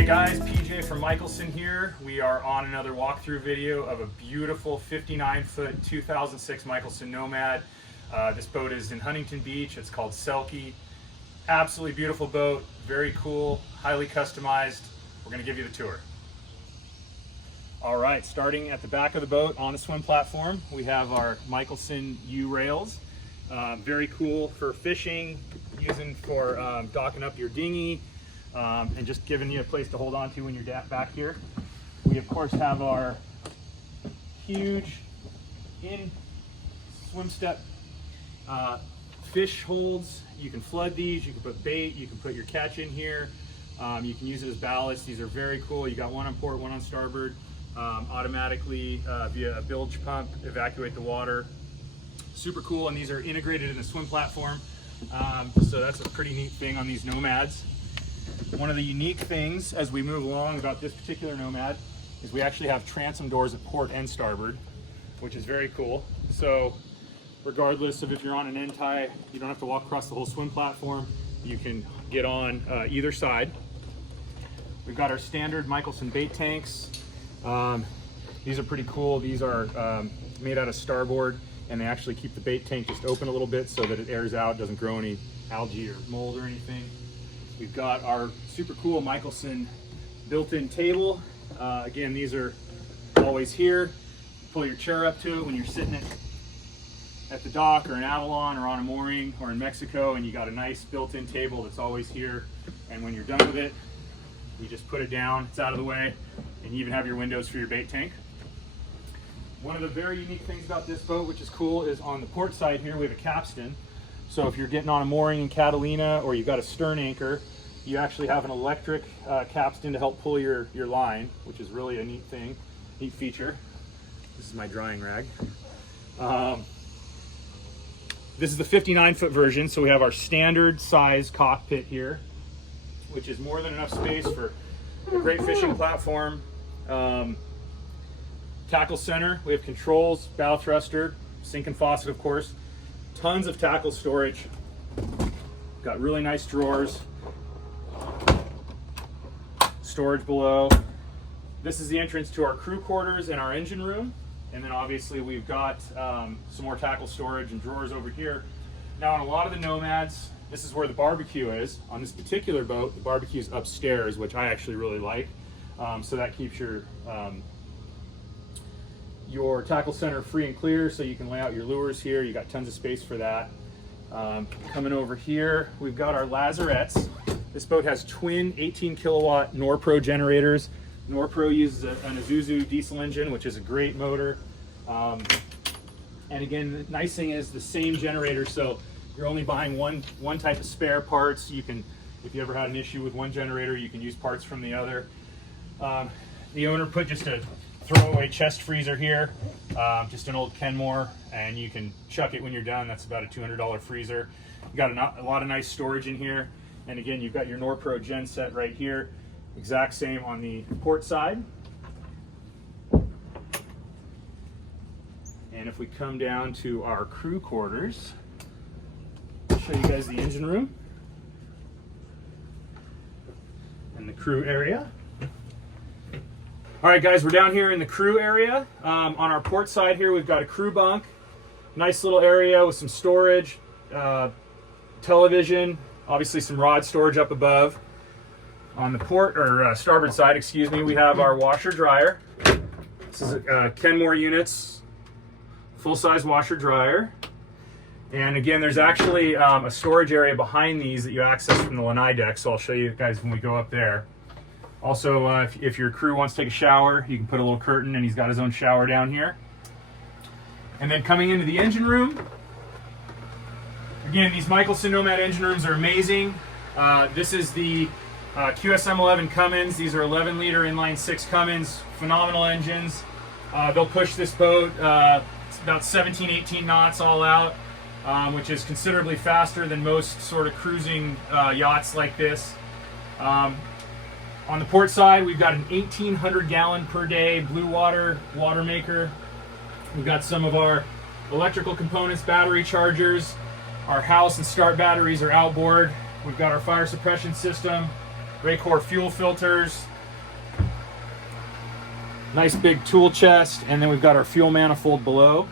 Hey guys, PJ from Mikelson here. We are on another walkthrough video of a beautiful 59-foot 2006 Mikelson Nomad. This boat is in Huntington Beach. It's called Selkie. Absolutely beautiful boat, very cool, highly customized. We're going to give you the tour. All right, starting at the back of the boat on the swim platform, we have our Mikelson U rails. Very cool for fishing, using for docking up your dinghy, and just giving you a place to hold on to when you're back here. We of course have our huge in swim step fish holds. You can flood these, you can put bait, you can put your catch in here. You can use it as ballast. These are very cool. You got one on port, one on starboard. Automatically via a bilge pump evacuate the water. Super cool, and these are integrated in the swim platform. So that's a pretty neat thing on these Nomads. One of the unique things as we move along about this particular Nomad is we actually have transom doors at port and starboard, which is very cool. So regardless of if you're on an end tie, you don't have to walk across the whole swim platform. You can get on either side. We've got our standard Mikelson bait tanks. These are pretty cool. These are made out of starboard, and they actually keep the bait tank just open a little bit so that it airs out, doesn't grow any algae or mold or anything. We've got our super cool Mikelson built-in table. Again, these are always here. Pull your chair up to it when you're sitting at the dock or in Avalon or on a mooring or in Mexico, and you got a nice built-in table that's always here. And when you're done with it, you just put it down, it's out of the way, and you even have your windows for your bait tank. One of the very unique things about this boat, which is cool, is on the port side here we have a capstan. So if you're getting on a mooring in Catalina or you've got a stern anchor, you actually have an electric capstan to help pull your line, which is really a neat thing, neat feature. This is my drying rag. This is the 59-foot version, so we have our standard size cockpit here, which is more than enough space for a great fishing platform. Tackle center, we have controls, bow thruster, sink and faucet of course, tons of tackle storage, got really nice drawers, storage below. This is the entrance to our crew quarters and our engine room, and then obviously we've got some more tackle storage and drawers over here. Now on a lot of the Nomads, this is where the barbecue is. On this particular boat, the barbecue's upstairs, which I actually really like. So that keeps your tackle center free and clear, so you can lay out your lures here. You got tons of space for that. Coming over here, we've got our lazarettes. This boat has twin 18 kilowatt Norpro generators. Norpro uses an Isuzu diesel engine, which is a great motor. And again, the nice thing is the same generator, so you're only buying one type of spare parts. You can, if you ever had an issue with one generator, you can use parts from the other. The owner put just a throwaway chest freezer here, just an old Kenmore, and you can chuck it when you're done. That's about a $200 freezer. You got a lot of nice storage in here, and again, you've got your Norpro gen set right here, exact same on the port side. And if we come down to our crew quarters, I'll show you guys the engine room and the crew area. All right guys, we're down here in the crew area. On our port side here, we've got a crew bunk. Nice little area with some storage, television, obviously some rod storage up above. On the port, or starboard side, excuse me, we have our washer dryer. This is Kenmore units, full-size washer dryer. And again, there's actually a storage area behind these that you access from the lanai deck, so I'll show you guys when we go up there. Also, if your crew wants to take a shower, you can put a little curtain, and he's got his own shower down here. And then coming into the engine room, again, these Mikelson Nomad engine rooms are amazing. This is the QSM11 Cummins. These are 11-liter inline 6 Cummins, phenomenal engines. They'll push this boat it's about 17, 18 knots all out, which is considerably faster than most sort of cruising yachts like this. On the port side, we've got an 1,800 gallon per day blue water maker. We've got some of our electrical components, battery chargers. Our house and start batteries are outboard. We've got our fire suppression system. Raycor fuel filters. Nice big tool chest, and then we've got our fuel manifold below.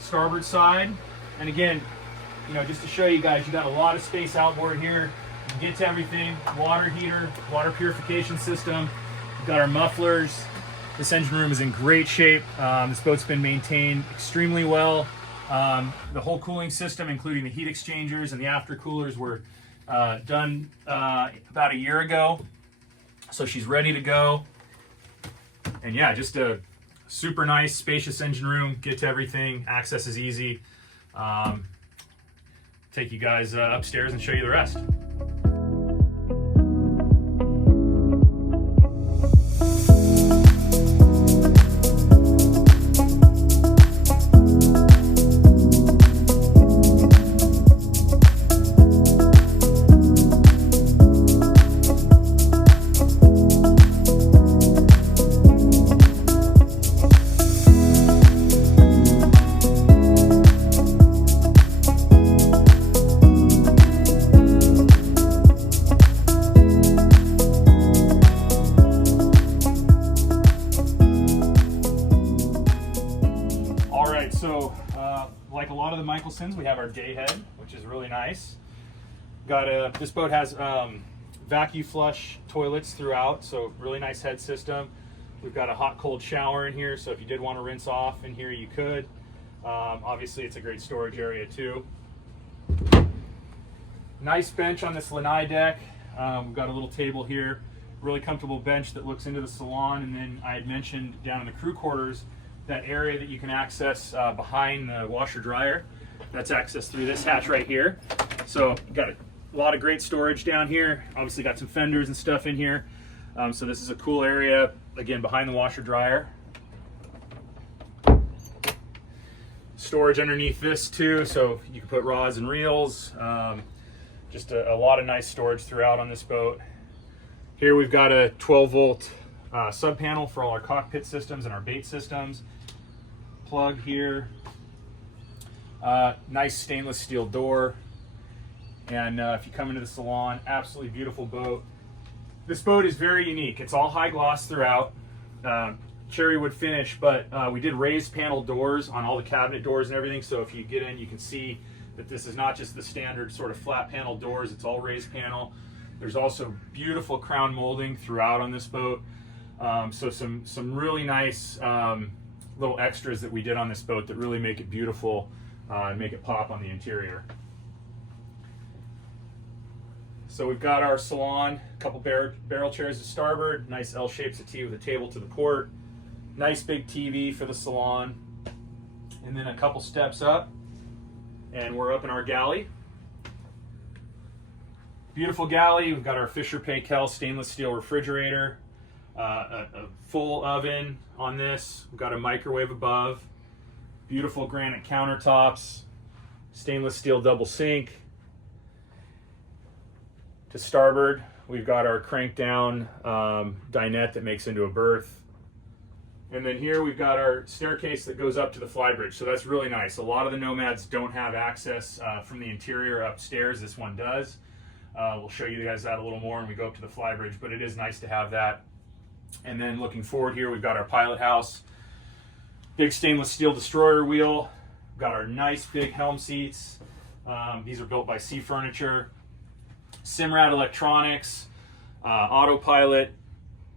Starboard side, and again, you know, just to show you guys, you got a lot of space outboard here. You can get to everything. Water heater, water purification system. We've got our mufflers. This engine room is in great shape. This boat's been maintained extremely well. The whole cooling system, including the heat exchangers and the after coolers, were done about a year ago. So she's ready to go. And yeah, just a super nice, spacious engine room. Get to everything. Access is easy. Take you guys upstairs and show you the rest. So, like a lot of the Mikelsons, we have our day head, which is really nice. This boat has vacuum flush toilets throughout, so really nice head system. We've got a hot-cold shower in here, so if you did want to rinse off in here, you could. Obviously, it's a great storage area too. Nice bench on this lanai deck. We've got a little table here, really comfortable bench that looks into the salon, and then I had mentioned down in the crew quarters, that area that you can access behind the washer dryer. That's accessed through this hatch right here. So got a lot of great storage down here. Obviously got some fenders and stuff in here. So this is a cool area, again, behind the washer dryer. Storage underneath this too, so you can put rods and reels. Just a lot of nice storage throughout on this boat. Here we've got a 12-volt sub panel for all our cockpit systems and our bait systems. Plug here. Nice stainless steel door. And if you come into the salon, absolutely beautiful boat. This boat is very unique. It's all high gloss throughout, cherry wood finish, but we did raised panel doors on all the cabinet doors and everything. So if you get in, you can see that this is not just the standard sort of flat panel doors. It's all raised panel. There's also beautiful crown molding throughout on this boat. So some really nice little extras that we did on this boat that really make it beautiful and make it pop on the interior. So we've got our salon, a couple barrel chairs to starboard, nice L-shaped settee with a table to the port, nice big TV for the salon, and then a couple steps up, and we're up in our galley. Beautiful galley. We've got our Fisher Paykel stainless steel refrigerator. A full oven on this. We've got a microwave above, beautiful granite countertops, stainless steel double sink. To starboard, we've got our crank down dinette that makes into a berth. And then here we've got our staircase that goes up to the Flybridge, so that's really nice. A lot of the Nomads don't have access from the interior upstairs. This one does. We'll show you guys that a little more when we go up to the Flybridge, but it is nice to have that. And then looking forward here, we've got our pilot house, big stainless steel destroyer wheel. We've got our nice big helm seats. These are built by Sea Furniture. Simrad electronics, autopilot,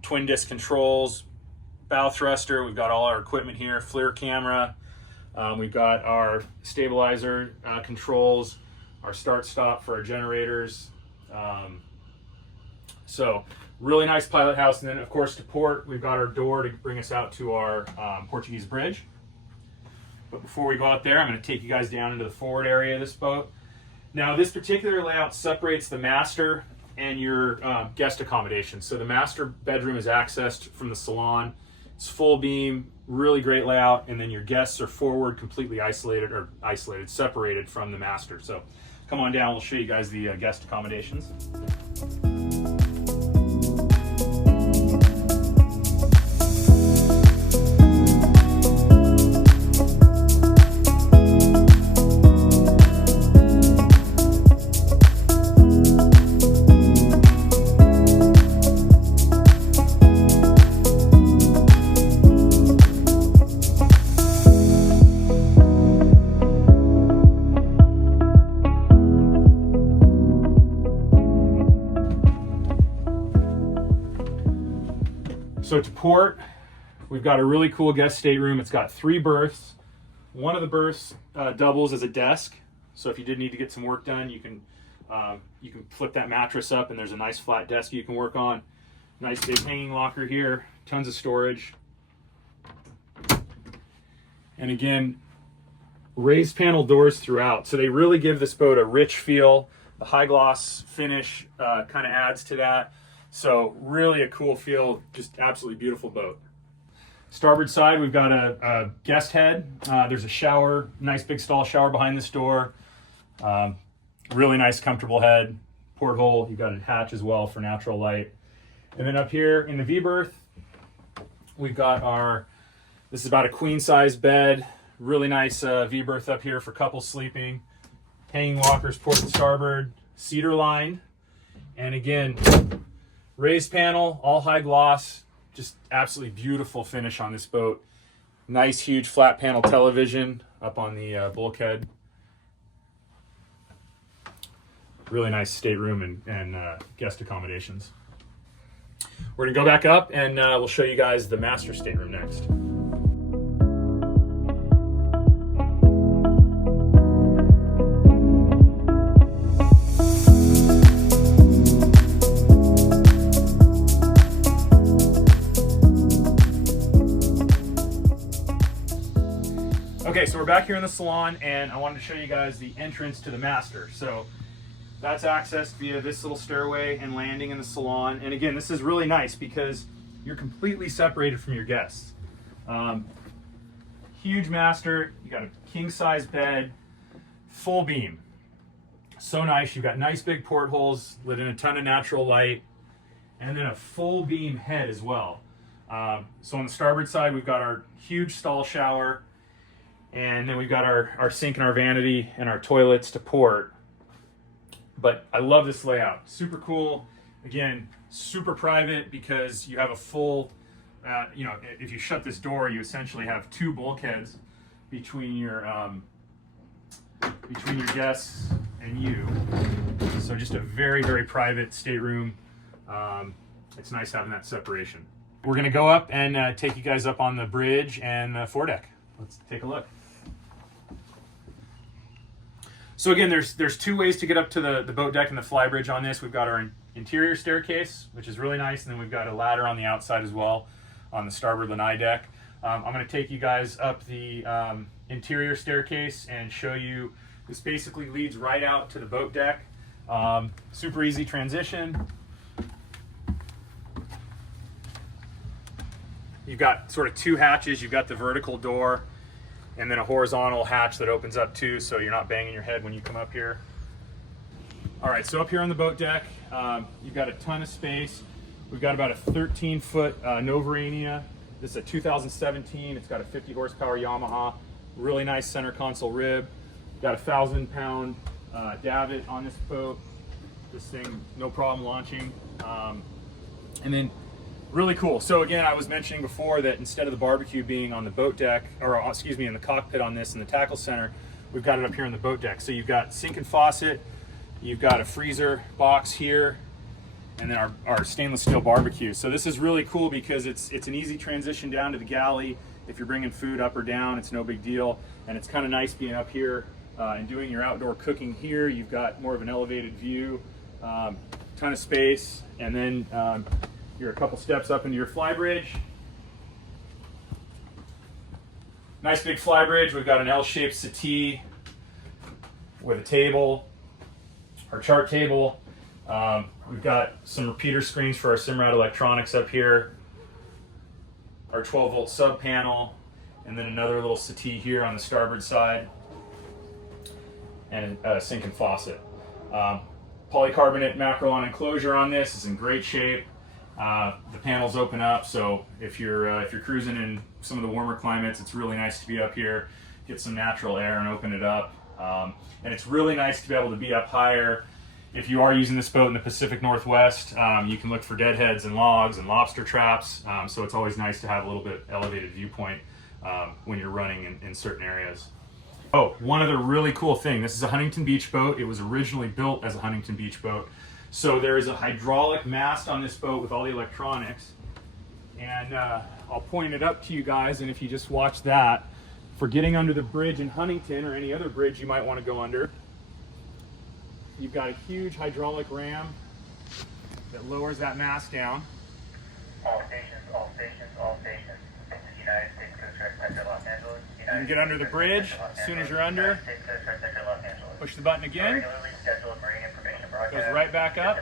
twin disc controls, bow thruster. We've got all our equipment here, FLIR camera. We've got our stabilizer controls, our start stop for our generators. So really nice pilot house. And then of course to port, we've got our door to bring us out to our Portuguese bridge. But before we go out there, I'm going to take you guys down into the forward area of this boat. Now this particular layout separates the master and your guest accommodation. So the master bedroom is accessed from the salon. It's full beam, really great layout, and then your guests are forward, completely isolated, separated from the master. So come on down, we'll show you guys the guest accommodations. So to port, we've got a really cool guest stateroom. It's got 3 berths. One of the berths doubles as a desk. So if you did need to get some work done, you can flip that mattress up and there's a nice flat desk you can work on. Nice big hanging locker here, tons of storage. And again, raised panel doors throughout. So they really give this boat a rich feel. The high gloss finish kind of adds to that. So really a cool feel, just absolutely beautiful boat. Starboard side, we've got a guest head. There's a shower, nice big stall shower behind this door. Really nice, comfortable head. Porthole, you've got a hatch as well for natural light. And then up here in the V berth, we've got this is about a queen size bed. Really nice V berth up here for couples sleeping. Hanging lockers, port and starboard, cedar lined. And again, raised panel, all high gloss, just absolutely beautiful finish on this boat. Nice huge flat panel television up on the bulkhead. Really nice stateroom and guest accommodations. We're gonna go back up and we'll show you guys the master stateroom next. Okay, so we're back here in the salon and I wanted to show you guys the entrance to the master. So that's accessed via this little stairway and landing in the salon. And again, this is really nice because you're completely separated from your guests. Huge master, you got a king size bed, full beam. So nice, you've got nice big portholes, lit in a ton of natural light, and then a full beam head as well. So on the starboard side, we've got our huge stall shower, and then we've got our sink and our vanity and our toilets to port. But I love this layout, super cool. Again, super private because you have a full, if you shut this door, you essentially have 2 bulkheads between your guests and you. So just a very, very private stateroom. It's nice having that separation. We're gonna go up and take you guys up on the bridge and the foredeck. Let's take a look. So again, there's 2 ways to get up to the boat deck and the Flybridge on this. We've got our interior staircase, which is really nice, and then we've got a ladder on the outside as well on the starboard lanai deck. I'm going to take you guys up the interior staircase and show you. This basically leads right out to the boat deck. Super easy transition. You've got sort of 2 hatches. You've got the vertical door and then a horizontal hatch that opens up too, so you're not banging your head when you come up here. All right, so up here on the boat deck, you've got a ton of space. We've got about a 13-foot Novarania. This is a 2017. It's got a 50 horsepower Yamaha. Really nice center console rib. Got a 1,000-pound davit on this boat. This thing, no problem launching. And then really cool. So again, I was mentioning before that instead of the barbecue being on the boat deck, or excuse me, in the cockpit on this in the tackle center, we've got it up here on the boat deck. So you've got sink and faucet, you've got a freezer box here, and then our stainless steel barbecue. So this is really cool because it's an easy transition down to the galley. If you're bringing food up or down, it's no big deal. And it's kind of nice being up here and doing your outdoor cooking here. You've got more of an elevated view, ton of space, and then you're a couple steps up into your Flybridge. Nice big Flybridge. We've got an L-shaped settee with a table, our chart table. We've got some repeater screens for our Simrad electronics up here, our 12-volt sub panel, and then another little settee here on the starboard side, and a sink and faucet. Polycarbonate Macrolon enclosure on this is in great shape. The panels open up, so if you're cruising in some of the warmer climates, it's really nice to be up here, get some natural air and open it up. And it's really nice to be able to be up higher. If you are using this boat in the Pacific Northwest, you can look for deadheads and logs and lobster traps. So it's always nice to have a little bit elevated viewpoint when you're running in certain areas. Oh, one other really cool thing. This is a Huntington Beach boat. It was originally built as a Huntington Beach boat. So there is a hydraulic mast on this boat with all the electronics. And I'll point it up to you guys, and if you just watch that, for getting under the bridge in Huntington or any other bridge you might want to go under, you've got a huge hydraulic ram that lowers that mast down. All stations, all stations, all stations. This is United States Coast Guard Sector Los Angeles. You can get under the bridge. As soon as you're under, push the button again. Goes right back up.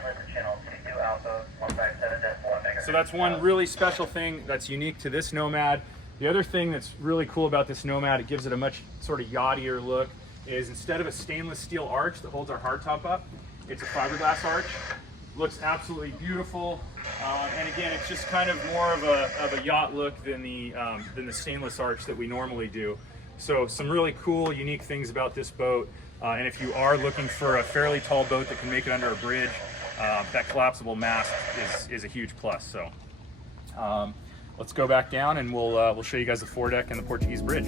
So that's one really special thing that's unique to this Nomad. The other thing that's really cool about this Nomad, it gives it a much sort of yachtier look, is instead of a stainless steel arch that holds our hardtop up, it's a fiberglass arch. Looks absolutely beautiful, and again, it's just kind of more of a yacht look than the stainless arch that we normally do. So some really cool, unique things about this boat. And if you are looking for a fairly tall boat that can make it under a bridge, that collapsible mast is a huge plus. So let's go back down, and we'll show you guys the foredeck and the Portuguese bridge.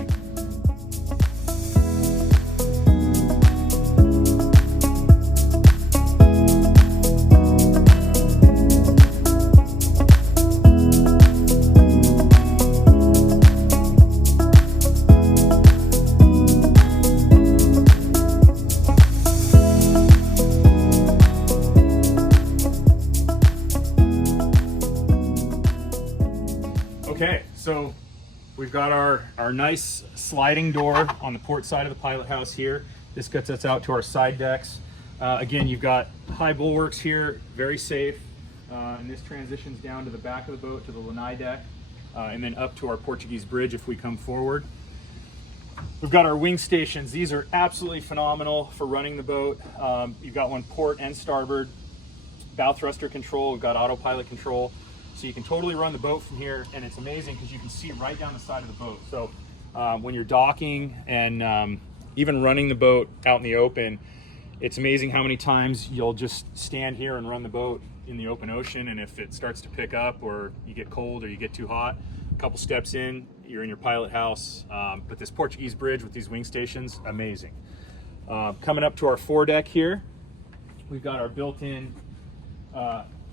Okay, so we've got our nice sliding door on the port side of the pilot house here. This gets us out to our side decks. Again, you've got high bulwarks here, very safe. And this transitions down to the back of the boat to the lanai deck, and then up to our Portuguese bridge if we come forward. We've got our wing stations. These are absolutely phenomenal for running the boat. You've got one port and starboard. Bow thruster control, we've got autopilot control. So you can totally run the boat from here, and it's amazing because you can see right down the side of the boat. So when you're docking and even running the boat out in the open, it's amazing how many times you'll just stand here and run the boat in the open ocean, and if it starts to pick up or you get cold or you get too hot, a couple steps in, you're in your pilot house. But this Portuguese bridge with these wing stations, amazing. Coming up to our foredeck here, we've got our built-in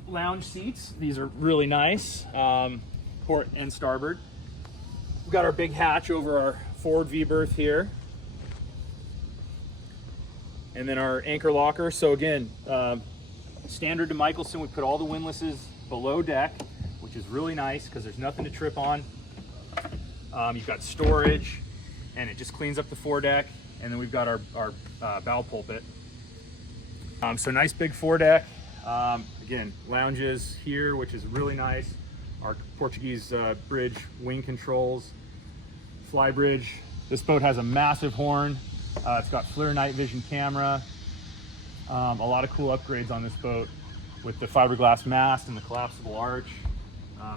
lounge seats. These are really nice, port and starboard. We've got our big hatch over our forward V berth here, and then our anchor locker. So again, standard to Mikelson, we put all the windlasses below deck, which is really nice because there's nothing to trip on. You've got storage, and it just cleans up the foredeck. And then we've got our bow pulpit. So nice big foredeck. Again, lounges here, which is really nice. Our Portuguese bridge wing controls, Flybridge. This boat has a massive horn. It's got FLIR night vision camera. A lot of cool upgrades on this boat with the fiberglass mast and the collapsible arch.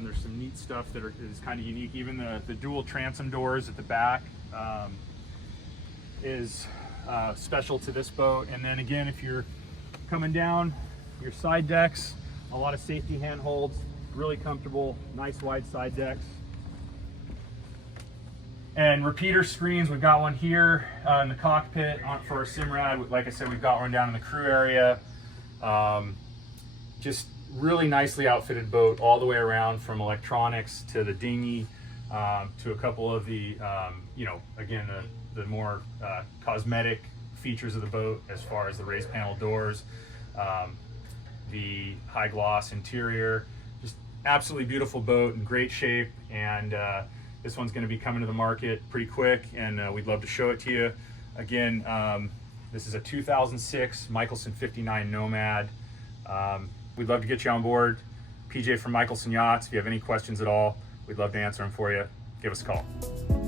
There's some neat stuff that is kind of unique. Even the dual transom doors at the back is special to this boat. And then again, if you're coming down your side decks, a lot of safety handholds, really comfortable, nice wide side decks. And repeater screens, we've got one here in the cockpit for our Simrad. Like I said, we've got one down in the crew area. Just really nicely outfitted boat all the way around, from electronics to the dinghy, to a couple of the, again, the more cosmetic features of the boat as far as the raised panel doors, the high gloss interior. Just absolutely beautiful boat, in great shape. And this one's going to be coming to the market pretty quick, and we'd love to show it to you. Again, this is a 2006 Mikelson 59 Nomad. We'd love to get you on board. PJ from Mikelson Yachts. If you have any questions at all, we'd love to answer them for you. Give us a call.